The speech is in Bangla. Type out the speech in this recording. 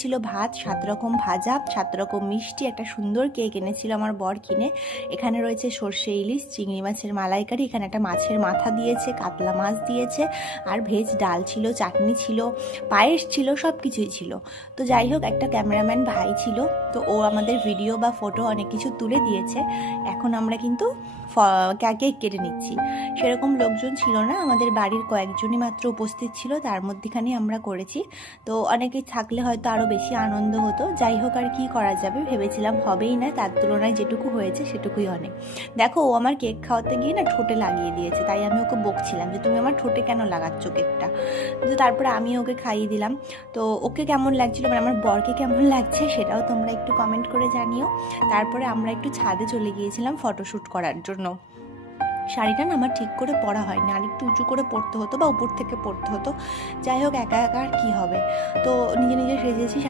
ছিল ভাত, 7 রকম ভাজা, 7 রকম মিষ্টি, একটা সুন্দর কেক এনেছিল আমার বর কিনে। এখানে রয়েছে সর্ষে ইলিশ, চিংড়ি মাছের মালাইকারি, এখানে একটা মাছের মাথা দিয়েছে, কাতলা মাছ দিয়েছে, আর ভেজ ডাল ছিল, চাটনি ছিল, পায়েস ছিল, সব কিছুই ছিল। তো যাই হোক, একটা ক্যামেরাম্যান ভাই ছিল, তো ও আমাদের ভিডিও বা ফটো অনেক কিছু তুলে দিয়েছে। এখন আমরা কিন্তু কেক কেটে নিচ্ছি। সেরকম লোকজন ছিল না, আমাদের বাড়ির কয়েকজনই মাত্র উপস্থিত ছিল, তার মধ্যেখানেই আমরা করেছি। তো অনেকেই থাকলে হয়তো আরও বেশি আনন্দ হতো। যাই হোক, আর কি করা যাবে, ভেবেছিলাম হবেই না, তার তুলনায় যেটুকু হয়েছে সেটুকুই অনেক। দেখো, ও আমার কেক খাওয়াতে গিয়ে না ঠোঁটে লাগিয়ে দিয়েছে, তাই আমি ওকে বকছিলাম যে তুমি আমার ঠোঁটে কেন লাগাচ্ছ কেকটা। তো তারপরে আমি ওকে খাইয়ে দিলাম। তো ওকে কেমন লাগছিল, মানে আমার বরকে কেমন লাগছে, সেটাও তোমরা একটু কমেন্ট করে জানিও। তারপরে আমরা একটু ছাদে চলে গিয়েছিলাম ফটোশ্যুট করার জন্য। শাড়িটা না আমার ঠিক করে পরা হয়নি, আর একটু উঁচু করে পরতে হতো বা উপর থেকে পরতে হতো। যাই হোক, একা একা আর কী হবে, তো নিজে নিজে সেজেছি।